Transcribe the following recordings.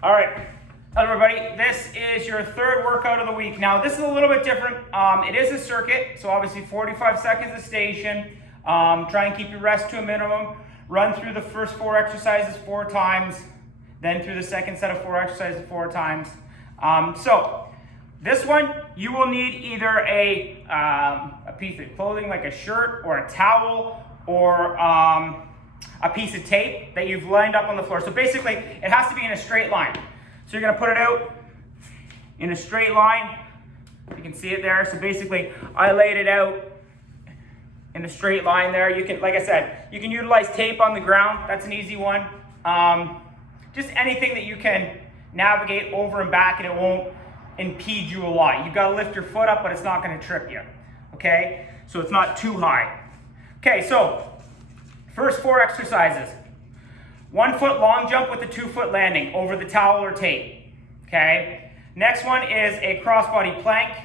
All right, hello everybody. This is your third workout of the week. Now this is a little bit different. It is a circuit, so obviously 45 seconds a station. Try and keep your rest to a minimum. Run through the first 4 exercises 4 times, then through the second set of 4 exercises 4 times. So this one, you will need either a piece of clothing like a shirt or a towel or a piece of tape that you've lined up on the floor. So basically, it has to be in a straight line. So you're gonna put it out in a straight line. You can see it there. So basically, I laid it out in a straight line there. You can, like I said, you can utilize tape on the ground. That's an easy one. Just anything that you can navigate over and back and it won't impede you a lot. You've got to lift your foot up, but it's not going to trip you. Okay? So it's not too high. Okay, so first 4 exercises. 1 foot long jump with a 2 foot landing over the towel or tape. Okay? Next one is a crossbody plank,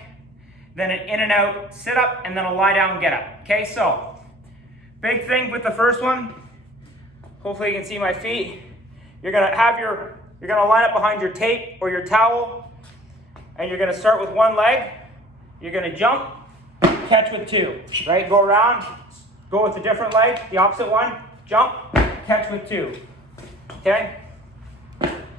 then an in and out sit up, and then a lie down get up. Okay, so big thing with the first one, hopefully you can see my feet. You're gonna line up behind your tape or your towel, and you're gonna start with one leg. You're gonna jump, catch with 2, right? Go around, go with a different leg, the opposite one, jump, catch with 2, okay?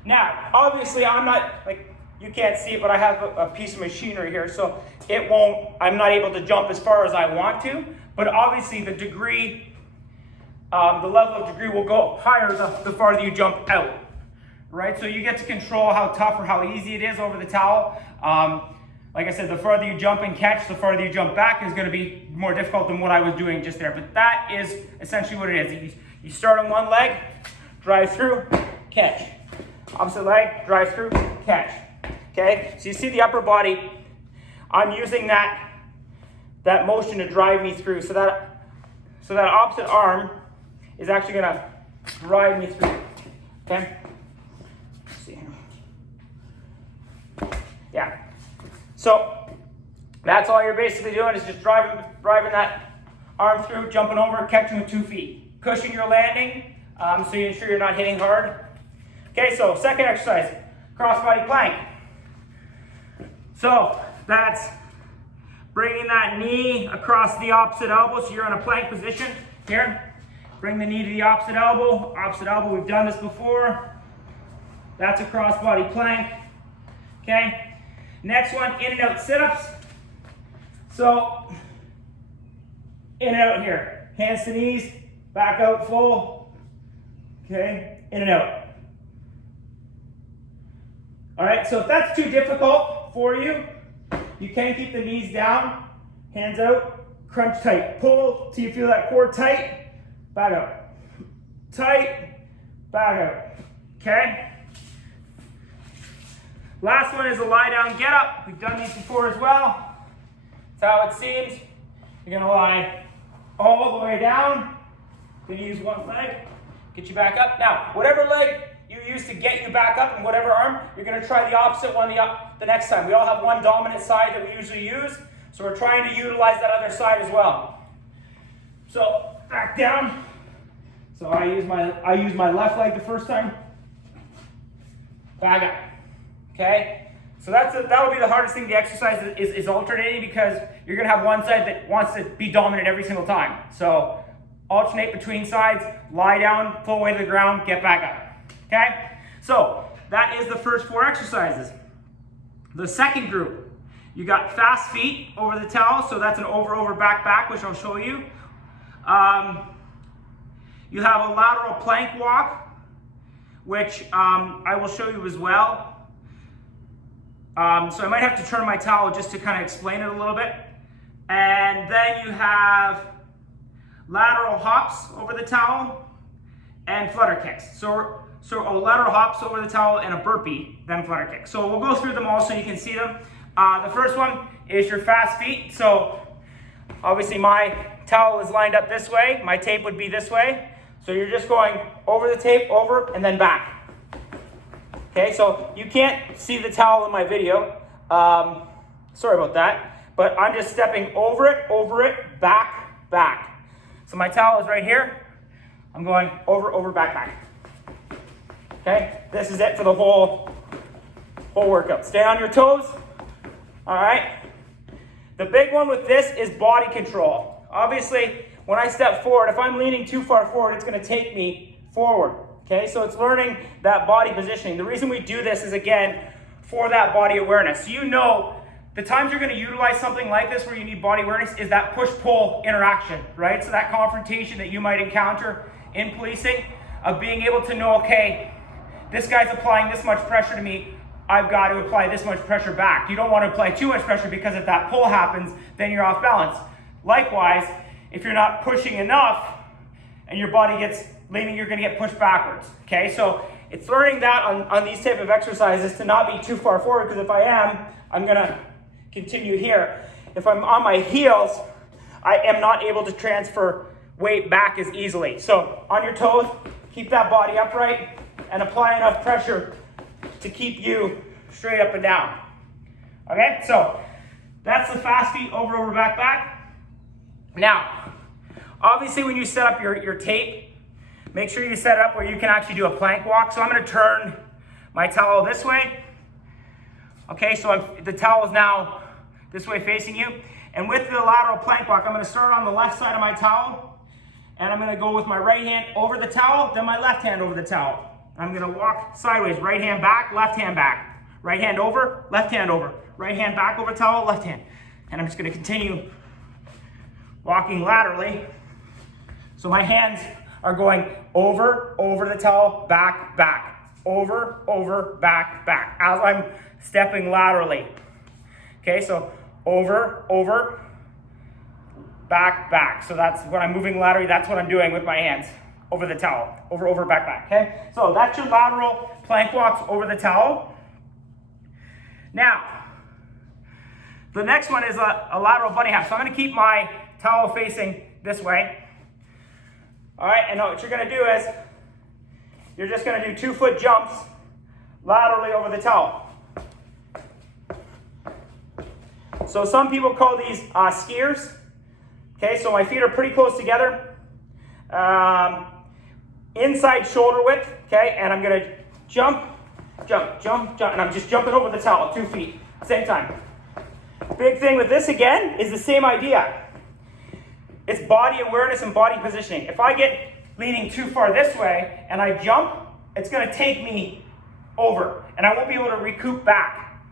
Now, obviously I'm not, like, you can't see it, but I have a piece of machinery here, so I'm not able to jump as far as I want to, but obviously the degree, the level of degree will go higher the farther you jump out, right? So you get to control how tough or how easy it is over the towel. Like I said, the farther you jump and catch, the farther you jump back is going to be more difficult than what I was doing just there. But that is essentially what it is. You start on one leg, drive through, catch. Opposite leg, drive through, catch. Okay? So you see the upper body, I'm using that motion to drive me through. So that opposite arm is actually going to drive me through. Okay? Let's see here. Yeah. So that's all you're basically doing is just driving that arm through, jumping over, catching with 2 feet. Cushion your landing so you ensure you're not hitting hard. Okay, so second exercise, crossbody plank. So that's bringing that knee across the opposite elbow. So you're in a plank position here. Bring the knee to the opposite elbow. Opposite elbow, we've done this before. That's a crossbody plank. Okay. Next one, in and out sit-ups. So, in and out here. Hands to knees, back out full. Okay, in and out. All right, so if that's too difficult for you, you can keep the knees down, hands out, crunch tight. Pull till you feel that core tight, back out. Tight, back out. Okay? Last one is a lie down get up. We've done these before as well. That's how it seems. You're gonna lie all the way down. Gonna use one leg, get you back up. Now, whatever leg you use to get you back up and whatever arm, you're gonna try the opposite one the next time. We all have one dominant side that we usually use, so we're trying to utilize that other side as well. So, back down. So I use my left leg the first time. Back up. Okay? So that would be the hardest thing, the exercise is alternating because you're going to have one side that wants to be dominant every single time. So alternate between sides, lie down, pull away to the ground, get back up. Okay? So that is the first 4 exercises. The second group, you got fast feet over the towel. So that's an over, back, which I'll show you. You have a lateral plank walk, which I will show you as well. So I might have to turn my towel just to kind of explain it a little bit. And then you have lateral hops over the towel and flutter kicks. So lateral hops over the towel and a burpee, then flutter kicks. So we'll go through them all so you can see them. The first one is your fast feet. So obviously my towel is lined up this way. My tape would be this way. So you're just going over the tape, over, and then back. Okay, so you can't see the towel in my video. Sorry about that. But I'm just stepping over it, back, back. So my towel is right here. I'm going over, back, back. Okay, this is it for the whole workout. Stay on your toes. All right. The big one with this is body control. Obviously, when I step forward, if I'm leaning too far forward, it's going to take me forward. Okay, so it's learning that body positioning. The reason we do this is, again, for that body awareness. So you know the times you're going to utilize something like this where you need body awareness is that push-pull interaction, right? So that confrontation that you might encounter in policing of being able to know, okay, this guy's applying this much pressure to me, I've got to apply this much pressure back. You don't want to apply too much pressure because if that pull happens, then you're off balance. Likewise, if you're not pushing enough and your body gets leaning, you're going to get pushed backwards. Okay, so it's learning that on these type of exercises to not be too far forward, because if I am, I'm going to continue here. If I'm on my heels, I am not able to transfer weight back as easily. So on your toes, keep that body upright and apply enough pressure to keep you straight up and down. Okay, so that's the fast feet over, back, back. Now, obviously when you set up your tape, make sure you set it up where you can actually do a plank walk. So I'm going to turn my towel this way. Okay, so the towel is now this way facing you. And with the lateral plank walk, I'm going to start on the left side of my towel. And I'm going to go with my right hand over the towel, then my left hand over the towel. I'm going to walk sideways, right hand back, left hand back. Right hand over, left hand over. Right hand back over towel, left hand. And I'm just going to continue walking laterally. So my hands are going over the towel, back, back. Over, back, back. As I'm stepping laterally. Okay, so over, back, back. So that's when I'm moving laterally, that's what I'm doing with my hands. Over the towel. Over, back, back. Okay? So that's your lateral plank walks over the towel. Now, the next one is a lateral bunny hop. So I'm going to keep my towel facing this way. All right, and what you're going to do is you're just going to do 2-foot jumps laterally over the towel. So some people call these skiers. Okay, so my feet are pretty close together. Inside shoulder width, okay, and I'm going to jump, and I'm just jumping over the towel, 2 feet, same time. Big thing with this, again, is the same idea. It's body awareness and body positioning. If I get leaning too far this way and I jump, it's going to take me over, and I won't be able to recoup back,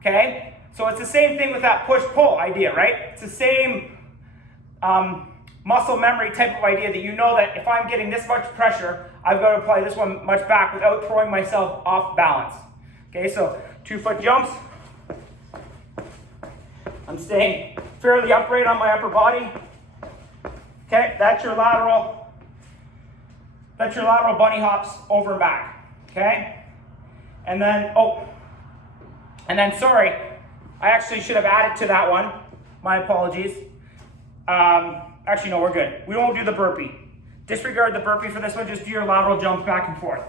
okay? So it's the same thing with that push-pull idea, right? It's the same muscle memory type of idea that you know that if I'm getting this much pressure, I've got to apply this one much back without throwing myself off balance. Okay, so 2-foot jumps. I'm staying fairly upright on my upper body. Okay, that's your lateral bunny hops over and back. Okay, and then sorry, I actually should have added to that one. My apologies. Actually, no, we're good. We won't do the burpee. Disregard the burpee for this one. Just do your lateral jumps back and forth.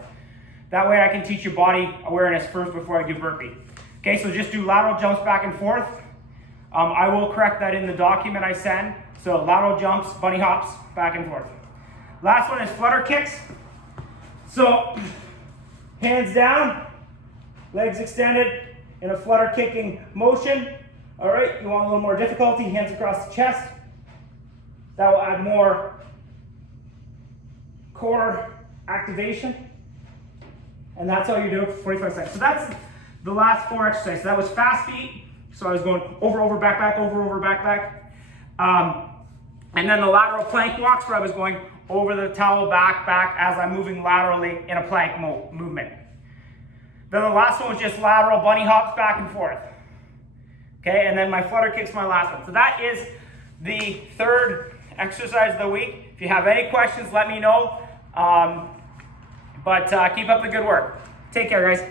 That way I can teach you body awareness first before I do burpee. Okay, so just do lateral jumps back and forth. I will correct that in the document I send. So lateral jumps, bunny hops, back and forth. Last one is flutter kicks. So hands down, legs extended in a flutter kicking motion. All right, you want a little more difficulty, hands across the chest. That will add more core activation. And that's all you do for 45 seconds. So that's the last 4 exercises. That was fast feet. So I was going over, back, back, over, back, back. And then the lateral plank walks where I was going over the towel, back, back, as I'm moving laterally in a plank movement. Then the last one was just lateral bunny hops back and forth. Okay, and then my flutter kick's my last one. So that is the 3rd exercise of the week. If you have any questions, let me know. But keep up the good work. Take care, guys.